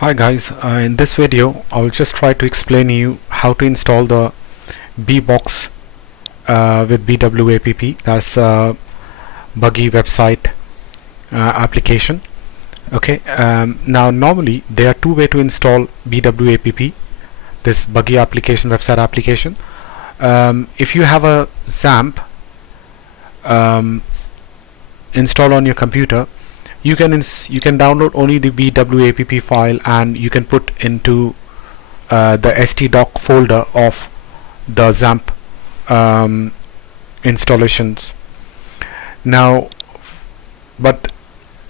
Hi guys, in this video I'll just try to explain you how to install the bbox with BWAPP. That's a buggy website application. Okay, now normally there are two ways to install BWAPP, this buggy application, website application. If you have a XAMPP installed on your computer, you can download only the BWAPP file and you can put into the htdoc folder of the XAMPP installations. Now, but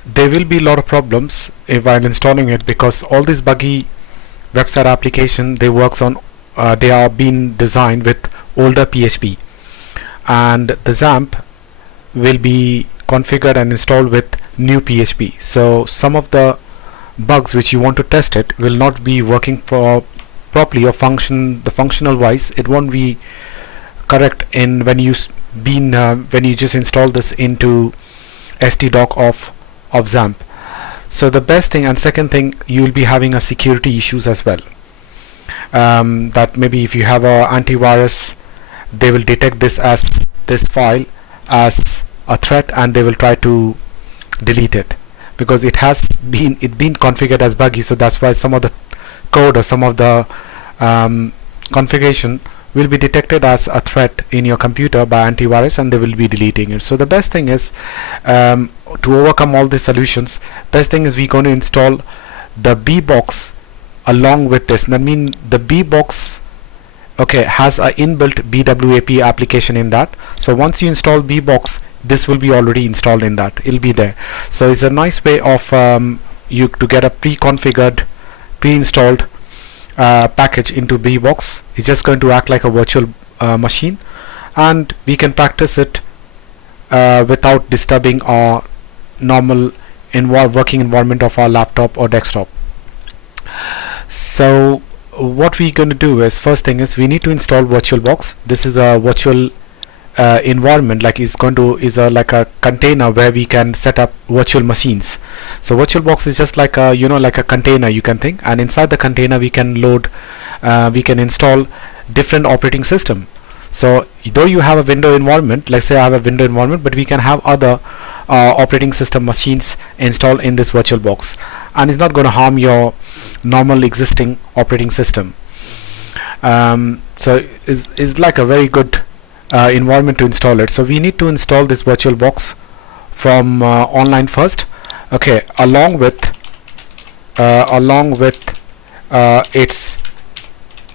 there will be a lot of problems while installing it, because all these buggy website application, they are being designed with older PHP, and the XAMPP will be configured and installed with new PHP. So some of the bugs which you want to test it will not be working properly, or functional wise it won't be correct in when you just install this into htdoc of XAMPP. So the best thing, and second thing, you will be having a security issues as well, that maybe if you have a antivirus, they will detect this file as a threat and they will try to delete it, because it been configured as buggy. So that's why some of the code or some of the configuration will be detected as a threat in your computer by antivirus, and they will be deleting it. So the best thing is, to overcome all these solutions, best thing is we're going to install the bbox along with this. That means the bbox has a inbuilt BWAP application in that. So once you install bbox, this will be already installed in that, it'll be there. So it's a nice way of you to get a pre-configured, pre-installed package into bbox. It's just going to act like a virtual machine, and we can practice it without disturbing our normal working environment of our laptop or desktop. So what we're going to do is, first thing is we need to install VirtualBox. This is a virtual environment, like like a container where we can set up virtual machines. So VirtualBox is just like a like a container, you can think, and inside the container we can install different operating system. So though you have a window environment, let's say I have a window environment, but we can have other operating system machines installed in this VirtualBox, and it's not going to harm your normal existing operating system. So it's like a very good environment to install it. So we need to install this VirtualBox from online first, along with its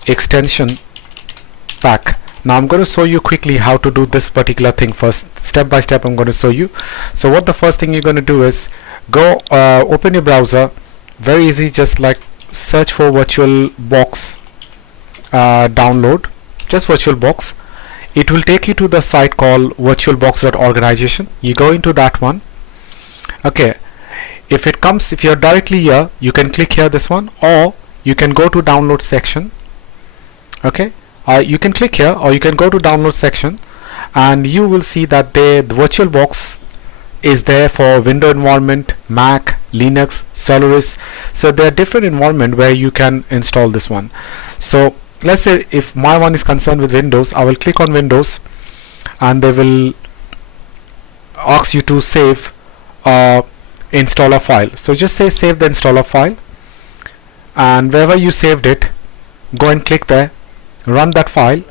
extension pack. Now I'm going to show you quickly how to do this particular thing first, step by step. I'm going to show you. So what the first thing you're going to do is go open your browser. Very easy, just like search for VirtualBox download, just VirtualBox. It will take you to the site called virtualbox.organization. You go into that one. If you're directly here, you can click here, this one, or you can go to download section. You can click here, or you can go to download section, and you will see that the VirtualBox is there for Windows environment, Mac, Linux, Solaris. So there are different environment where you can install this one. So let's say if my one is concerned with Windows, I will click on Windows, and they will ask you to save installer file. So just say save the installer file, and wherever you saved it, go and click there, run that file,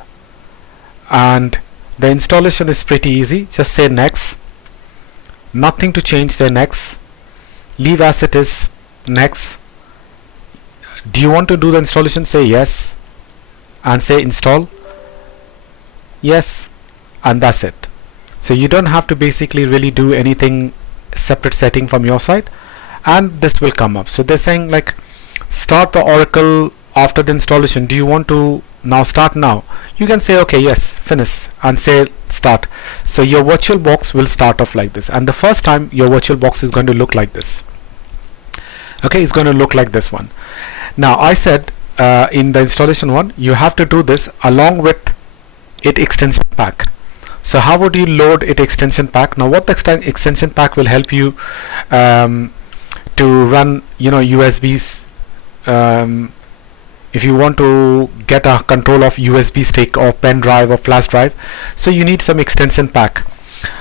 and the installation is pretty easy. Just say next, nothing to change, say next, leave as it is, next. Do you want to do the installation? Say yes, and say install, yes, and that's it. So you don't have to basically really do anything separate setting from your side, and this will come up. So they're saying like start the Oracle after the installation. Do you want to now start now? You can say okay, yes, finish, and say start. So your VirtualBox will start off like this, and the first time your VirtualBox is going to look like this. It's going to look like this one. Now I said in the installation one, you have to do this along with it extension pack. So how would you load it extension pack? Now what the extension pack will help you to run USBs if you want to get a control of USB stick or pen drive or flash drive, so you need some extension pack.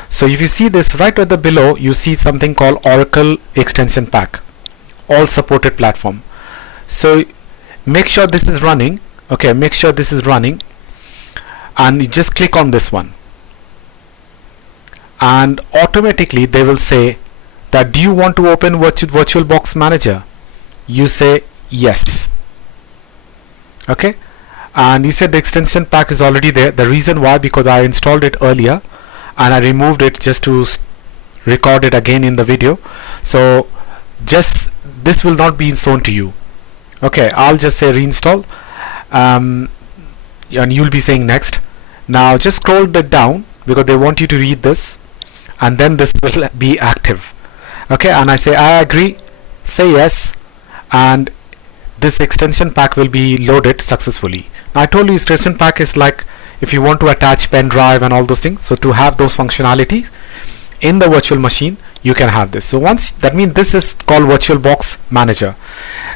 So if you see this right at the below, you see something called Oracle extension pack, all supported platform. So make sure this is running. Okay, make sure this is running, and you just click on this one, and automatically they will say that, do you want to open VirtualBox Manager? You say yes. Okay, and you said the extension pack is already there. The reason why, because I installed it earlier and I removed it just to record it again in the video. So just this will not be shown to you. Okay, I'll just say reinstall, and you'll be saying next. Now just scroll that down because they want you to read this, and then this will be active. Okay, and I say I agree, say yes, and this extension pack will be loaded successfully. Now I told you extension pack is like if you want to attach pen drive and all those things. So to have those functionalities in the virtual machine, you can have this. So once that means this is called VirtualBox Manager.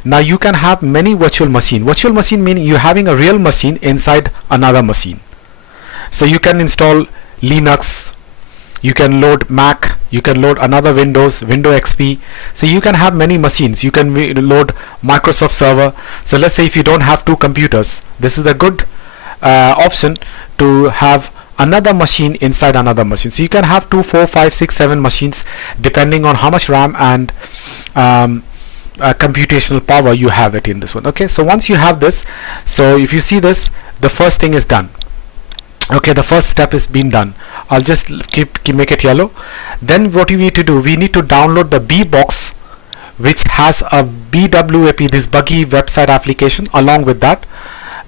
Now you can have many virtual machine. Virtual machine meaning you're having a real machine inside another machine. So you can install Linux, you can load Mac, you can load another Windows XP. So you can have many machines. You can load Microsoft Server. So let's say if you don't have two computers, this is a good option to have another machine inside another machine. So you can have 2, 4, 5, 6, 7 machines depending on how much RAM and computational power you have it in this one. Okay, so once you have this, so if you see this, the first thing is done. Okay, the first step is being done. I'll just make it yellow. Then what you need to do, we need to download the BBox, which has a BWAP, this buggy website application. Along with that,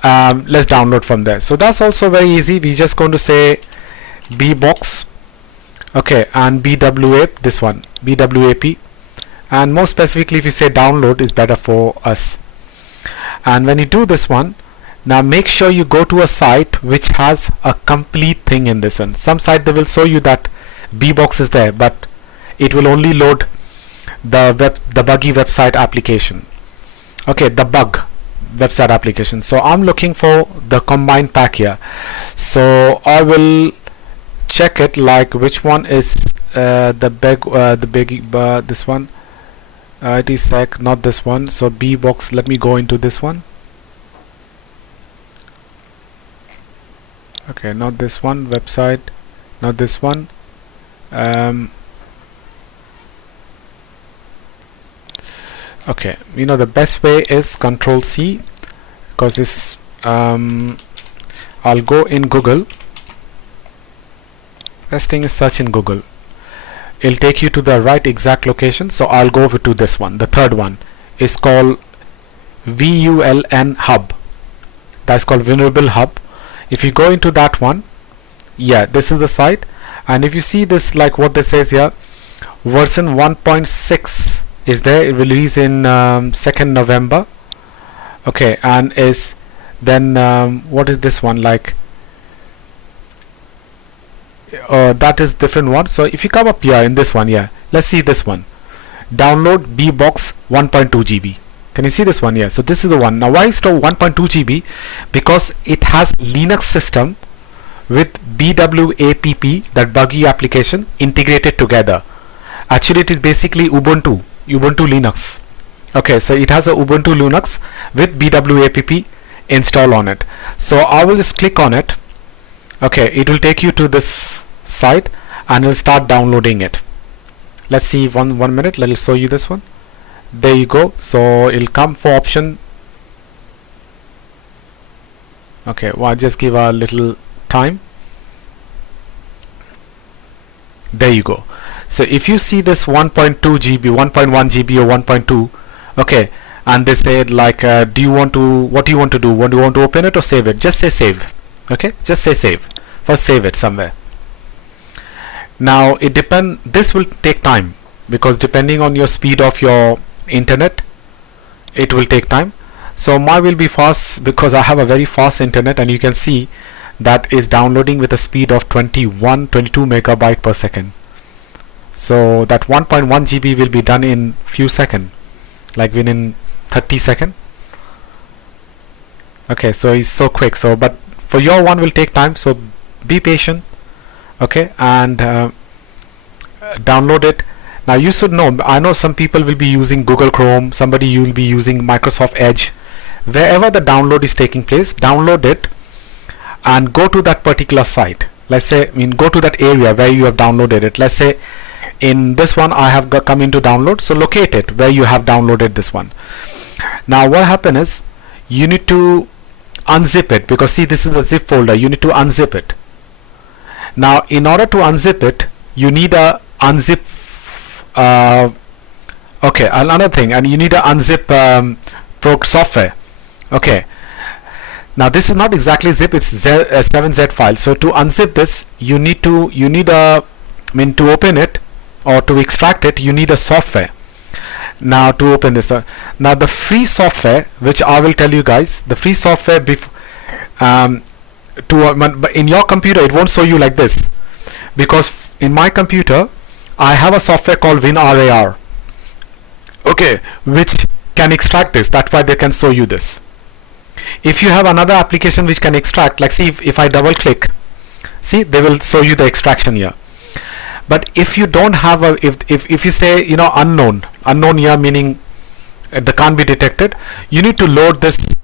let's download from there. So that's also very easy. We're just going to say BBox, okay, and BWAP, this one, BWAP, and more specifically if you say download is better for us. And when you do this one, now make sure you go to a site which has a complete thing in this one. Some site they will show you that BBox is there, but it will only load the buggy website application. Okay, the bug website application. So I'm looking for the combined pack here. So I will check it, like which one is this one. It is sec, not this one. So BBox, let me go into this one. Okay, not this one, website, not this one. Okay, you know the best way is Control C, because this I'll go in Google. Best thing is search in Google. It'll take you to the right exact location. So I'll go to this one. The third one is called VULN Hub. That's called Vulnerable Hub. If you go into that one, yeah, this is the site, and if you see this, like what this says here, version 1.6 is there. It will release in 2nd November. Okay, and is then what is this one, like that is different one. So if you come up here in this one, yeah, let's see this one, download BBox 1.2 GB. Can you see this one? Yeah, so this is the one. Now why is it 1.2 GB? Because it has Linux system with BWAPP, that buggy application, integrated together. Actually it is basically Ubuntu Linux. Okay, so it has a Ubuntu Linux with BWAPP install on it. So I will just click on it. Okay, it will take you to this site and will start downloading it. Let's see, one minute, let me show you this one. There you go. So it'll come for option. Okay, well, I'll just give a little time. There you go. So if you see this 1.2 GB, 1.1 GB or 1.2, okay, and they said like what do you want to do? Do you want to open it or save it? Just say save. Okay, just say save. First save it somewhere. Now it depends, this will take time, because depending on your speed of your internet, it will take time. So mine will be fast because I have a very fast internet, and you can see that is downloading with a speed of 22 megabyte per second. So that 1.1 GB will be done in few seconds, like within 30 seconds. Okay, so it's so quick. So but for your one will take time, so be patient. Okay, and download it. Now you should know, I know some people will be using Google Chrome, somebody you will be using Microsoft Edge. Wherever the download is taking place, download it and go to that particular site. Let's say, go to that area where you have downloaded it. Let's say in this one I have come into download, so locate it where you have downloaded this one. Now what happen is, you need to unzip it, because see, this is a zip folder. You need to unzip it. Now in order to unzip it, you need a unzip okay, another thing, and you need a unzip software. Okay, now this is not exactly zip, it's 7z file. So to unzip this, you need a to open it or to extract it, you need a software. Now to open this, now the free software, which I will tell you guys, the free software but in your computer it won't show you like this, because in my computer I have a software called WinRAR, okay, which can extract this. That's why they can show you this. If you have another application which can extract, like see, if I double click, see, they will show you the extraction here. But if you don't have a, if you say, unknown here, meaning they can't be detected, you need to load this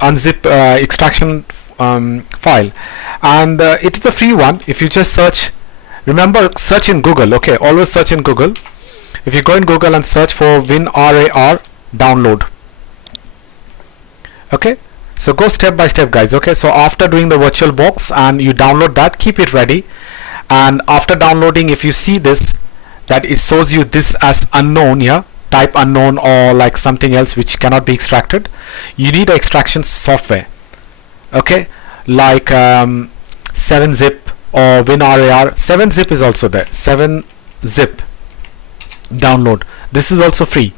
unzip extraction file, and it is a free one. If you just search, remember, search in Google. Okay, always search in Google. If you go in Google and search for WinRAR download, okay, so go step by step, guys. Okay, so after doing the VirtualBox and you download that, keep it ready, and after downloading, if you see this, that it shows you this as unknown here, type unknown or like something else which cannot be extracted, you need an extraction software. Okay, like 7zip or WinRAR. 7zip is also there. 7zip download. This is also free.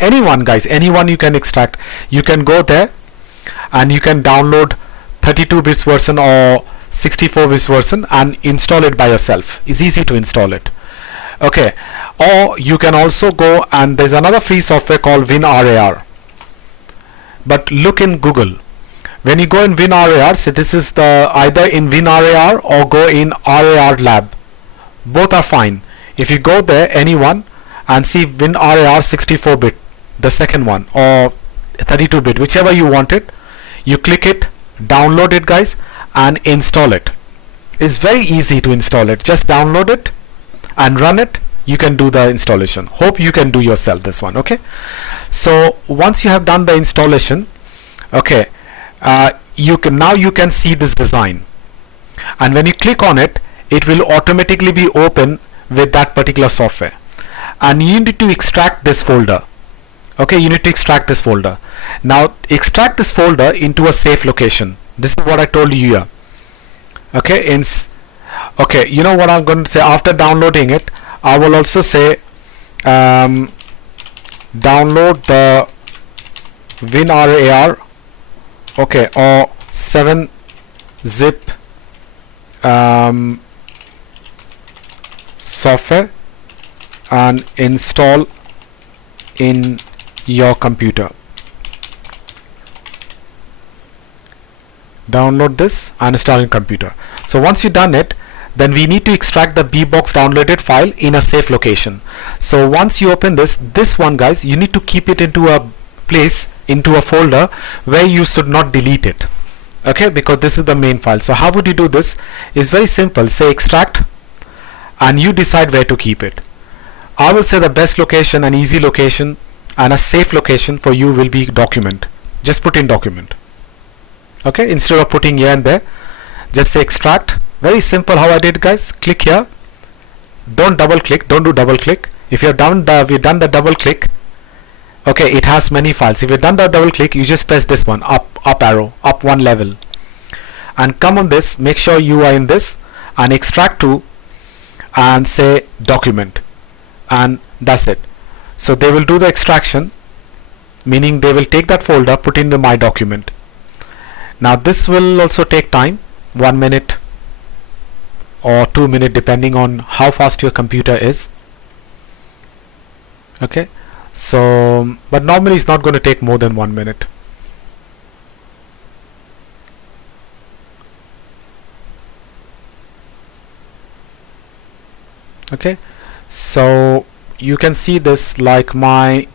Anyone, guys, anyone you can extract. You can go there and you can download 32 bits version or 64 bits version and install it by yourself. It's easy to install it. Okay, or you can also go, and there's another free software called WinRAR, but look in Google. When you go in WinRAR, so this is the either in WinRAR or go in RAR Lab. Both are fine. If you go there, anyone, and see WinRAR 64-bit, the second one, or 32-bit, whichever you want it, you click it, download it, guys, and install it. It's very easy to install it. Just download it and run it. You can do the installation. Hope you can do yourself this one. Okay, so once you have done the installation, okay, you can see this design, and when you click on it, it will automatically be open with that particular software, and you need to extract this folder. Okay, you need to extract this folder. Now extract this folder into a safe location. This is what I told you here. Okay, okay, you know what I'm going to say after downloading it? I will also say download the WinRAR, okay, or 7zip software and install in your computer. Download this and install in computer. So once you've done it, then we need to extract the bbox downloaded file in a safe location. So once you open this one, guys, you need to keep it into a place, into a folder where you should not delete it. Okay, because this is the main file. So how would you do this? It's very simple. Say extract and you decide where to keep it. I will say the best location, an easy location and a safe location for you will be document. Just put in document. Okay, instead of putting here and there, just say extract. Very simple how I did, guys. Click here. Don't double click. Don't do double click. If you've done the double click, okay, it has many files. If you've done the double click, you just press this one, up arrow, up one level, and come on this. Make sure you are in this and extract to, and say document, and that's it. So they will do the extraction, meaning they will take that folder, put in the my document. Now this will also take time, 1 minute or 2 minutes, depending on how fast your computer is. Okay, so but normally it's not going to take more than 1 minute. Okay, so you can see this, like my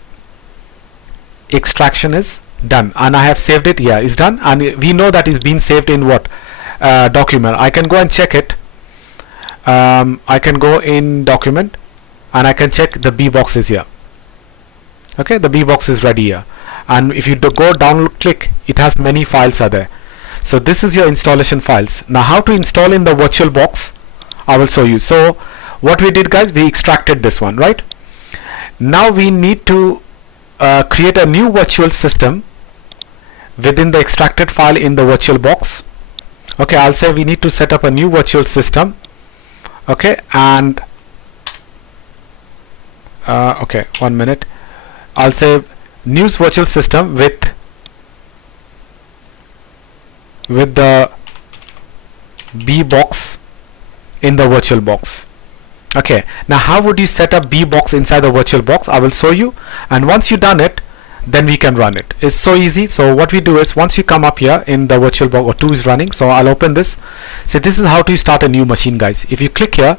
extraction is done and I have saved it. Yeah, it's done, and we know that it's been saved in what document. I can go and check it. I can go in document and I can check the B box is here. Okay, the B box is ready here, and if you go download, click, it has many files are there. So this is your installation files. Now how to install in the VirtualBox, I will show you. So what we did, guys, we extracted this one, right? Now we need to create a new virtual system within the extracted file in the VirtualBox. Okay, I'll say we need to set up a new virtual system. Okay, and okay, 1 minute. I'll say new virtual system with the B box in the VirtualBox. Okay, now how would you set up B box inside the VirtualBox? I will show you, and once you've done it, then we can run it. It's so easy. So what we do is, once you come up here in the VirtualBox, or 2 is running, so I'll open this. So this is how to start a new machine, guys. If you click here,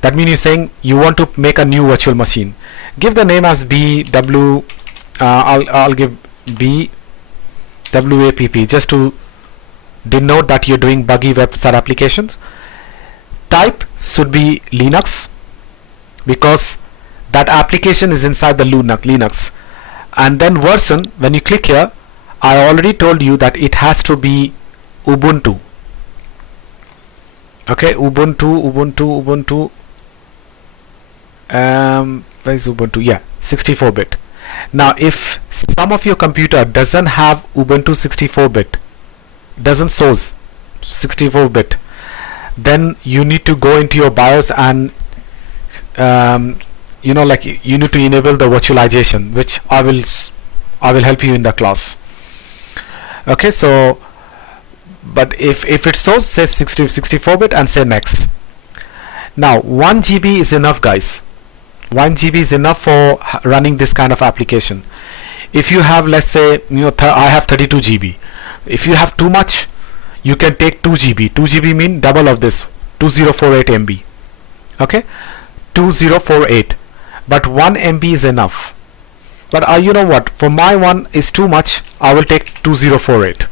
that means you're saying you want to make a new virtual machine. Give the name as BW. I'll give BWAPP just to denote that you're doing buggy website applications. Type should be Linux, because that application is inside the Linux. And then version, when you click here, I already told you that it has to be Ubuntu. Okay, Ubuntu. Where is Ubuntu? Yeah, 64-bit. Now if some of your computer doesn't have Ubuntu 64-bit, doesn't source 64-bit, then you need to go into your BIOS and you need to enable the virtualization, which I will help you in the class. Okay, so but if it shows, say 64-bit and say next. Now 1 GB is enough, guys. 1 GB is enough for running this kind of application. If you have, let's say, I have 32 GB. If you have too much, you can take 2 GB. 2 GB mean double of this, 2048 MB. Okay, 2048. But 1 MB is enough. But you know what? For my one is too much, I will take 2048.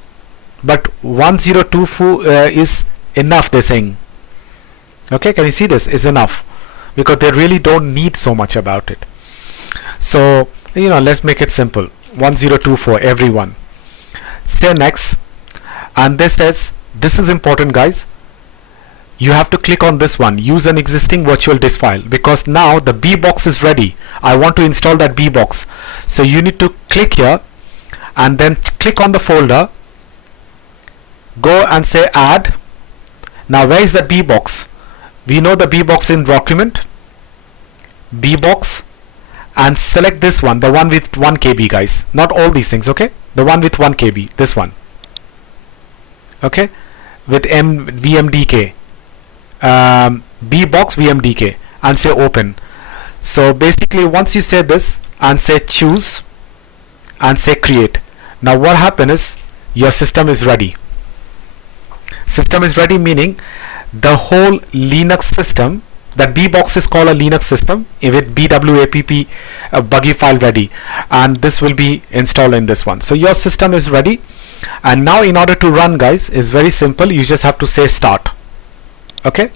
But 1024 is enough, they're saying. Okay, can you see this? Is enough, because they really don't need so much about it. So let's make it simple. 1024 everyone. Say next, and this says, this is important, guys. You have to click on this one, use an existing virtual disk file, because now the B box is ready. I want to install that B box. So you need to click here and then click on the folder, go and say add. Now where is the B box? We know the B box in document, B box, and select this one, the one with 1 KB, guys. Not all these things, okay? The one with 1 KB, this one. Okay, with VMDK. B box VMDK, and say open. So basically, once you say this and say choose and say create, now what happens is your system is ready. System is ready meaning the whole Linux system, that B box is called a Linux system with BWAPP buggy file ready, and this will be installed in this one. So your system is ready, and now in order to run, guys, is very simple. You just have to say start. Okay,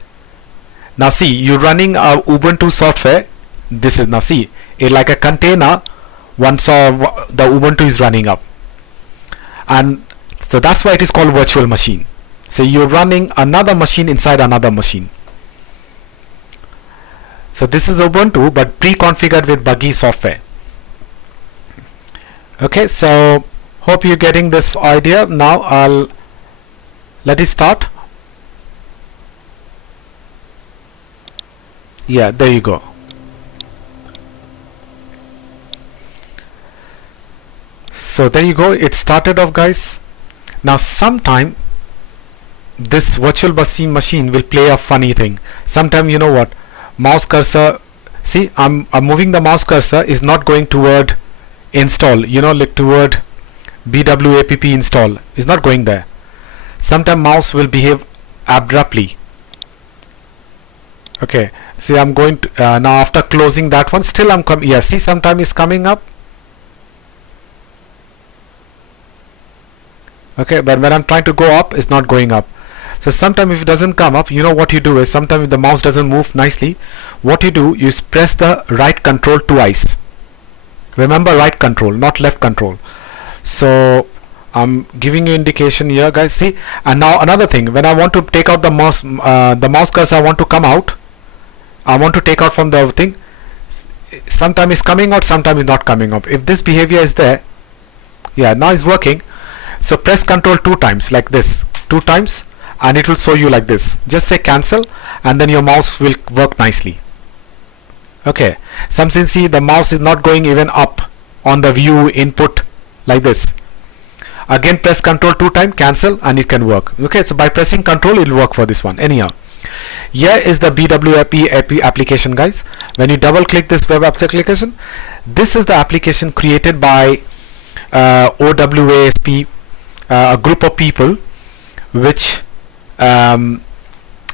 now see, you're running a Ubuntu software. This is, now see, it like a container. Once the Ubuntu is running up, and so that's why it is called virtual machine. So you're running another machine inside another machine. So this is Ubuntu, but pre-configured with buggy software. Okay, so hope you're getting this idea. Now I'll let it start. Yeah, there you go. So there you go, it started off, guys. Now sometime this virtual machine will play a funny thing. Sometime, you know what, mouse cursor, see, I'm moving the mouse cursor, is not going toward install, like toward BWAPP install, is not going there. Sometime mouse will behave abruptly. Okay, see, I'm going to now after closing that one, still I'm coming. Yeah, see, sometime is coming up. Okay, but when I'm trying to go up, it's not going up. So sometimes if it doesn't come up, you know what you do is, sometimes if the mouse doesn't move nicely, what you do is press the right control twice. Remember, right control, not left control. So I'm giving you indication here, guys. See, and now another thing, when I want to take out the mouse cursor, I want to come out. I want to take out from the thing. Sometimes it's coming out, sometimes it's not coming up. If this behavior is there, yeah, now it's working. So press Control 2 times like this, 2 times, and it will show you like this. Just say cancel, and then your mouse will work nicely. Okay, sometimes see the mouse is not going even up on the view input like this. Again press Control 2 times, cancel, and it can work. Okay, so by pressing Control it will work for this one. Anyhow, here is the BWAP application, guys. When you double click this web application, this is the application created by OWASP, a group of people, which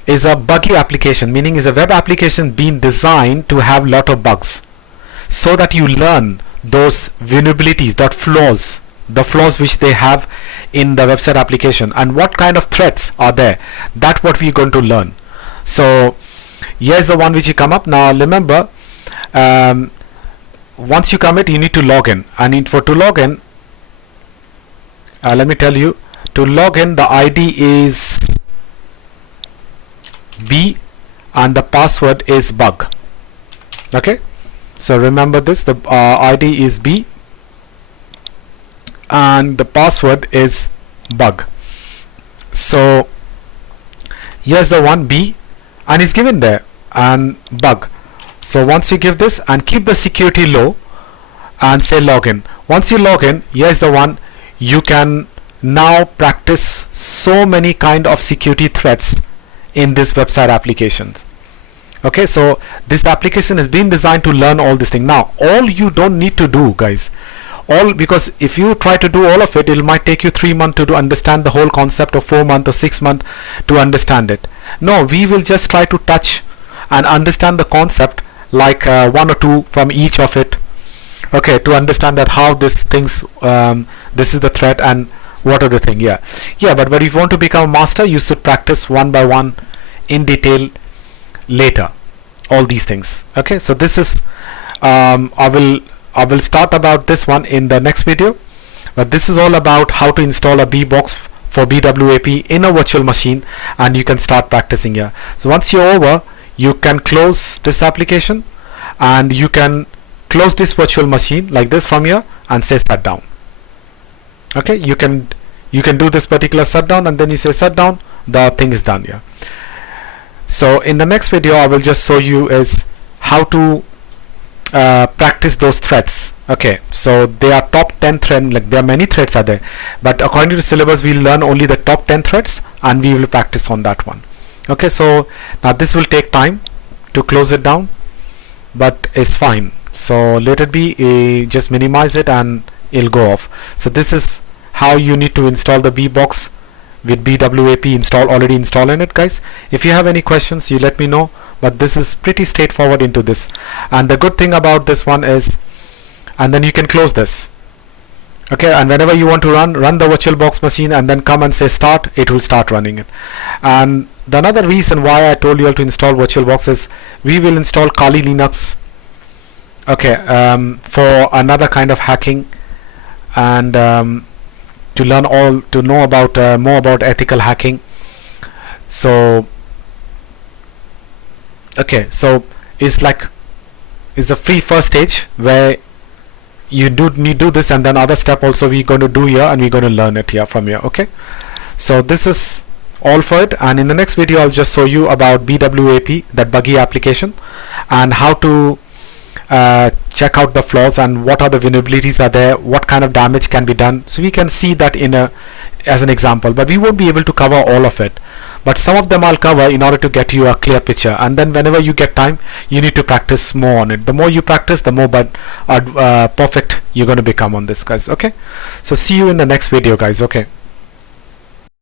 is a buggy application, meaning is a web application being designed to have lot of bugs, so that you learn those vulnerabilities, that flaws, the flaws which they have in the website application, and what kind of threats are there. That's what we're going to learn. So here's the one which you come up. Now remember, once you commit, you need to log in, and to log in, let me tell you, to log in the ID is B and the password is bug. Okay, so remember this, the ID is B and the password is bug. So here's the one, B, and it's given there, and bug. So once you give this and keep the security low and say login, once you log in, here's the one, you can now practice so many kind of security threats in this website applications. Okay, so this application has been designed to learn all this thing. Now all you don't need to do, guys, because if you try to do all of it, it might take you 3 months to understand the whole concept, or 4 months or 6 months to understand it. No, we will just try to touch and understand the concept, like 1 or 2 from each of it. Okay, to understand that how this things, this is the threat and what are the thing. Yeah, but if you want to become a master, you should practice one by one in detail later, all these things. Okay, so this is I will start about this one in the next video, but this is all about how to install a BBox for BWAP in a virtual machine, and you can start practicing here. So once you're over, you can close this application, and you can close this virtual machine like this from here and say shut down. Okay, you can do this particular shutdown, and then you say shut down, the thing is done here. So in the next video I will just show you is how to practice those threats. Okay, so there are top 10 threads, like there are many threads are there, but according to the syllabus we'll learn only the top 10 threads, and we will practice on that one. Okay, so now this will take time to close it down, but it's fine. So let it be, just minimize it and it'll go off. So this is how you need to install the BBox with BWAP already installed in it, guys. If you have any questions, you let me know, but this is pretty straightforward into this. And the good thing about this one is, and then you can close this. Okay, and whenever you want to run the VirtualBox machine and then come and say start, it will start running it. And the another reason why I told you all to install VirtualBox is we will install Kali Linux, okay, for another kind of hacking, and to know about more about ethical hacking. So okay, so it's a free first stage where you do this, and then other step also we're going to do here, and we're going to learn it here from here. Okay, so this is all for it, and in the next video I'll just show you about BWAP, that buggy application, and how to check out the flaws and what are the vulnerabilities are there, what kind of damage can be done. So we can see that as an example, but we won't be able to cover all of it, but some of them I'll cover in order to get you a clear picture. And then whenever you get time, you need to practice more on it. The more you practice, the more perfect you're going to become on this, guys. Okay, so see you in the next video, guys. Okay.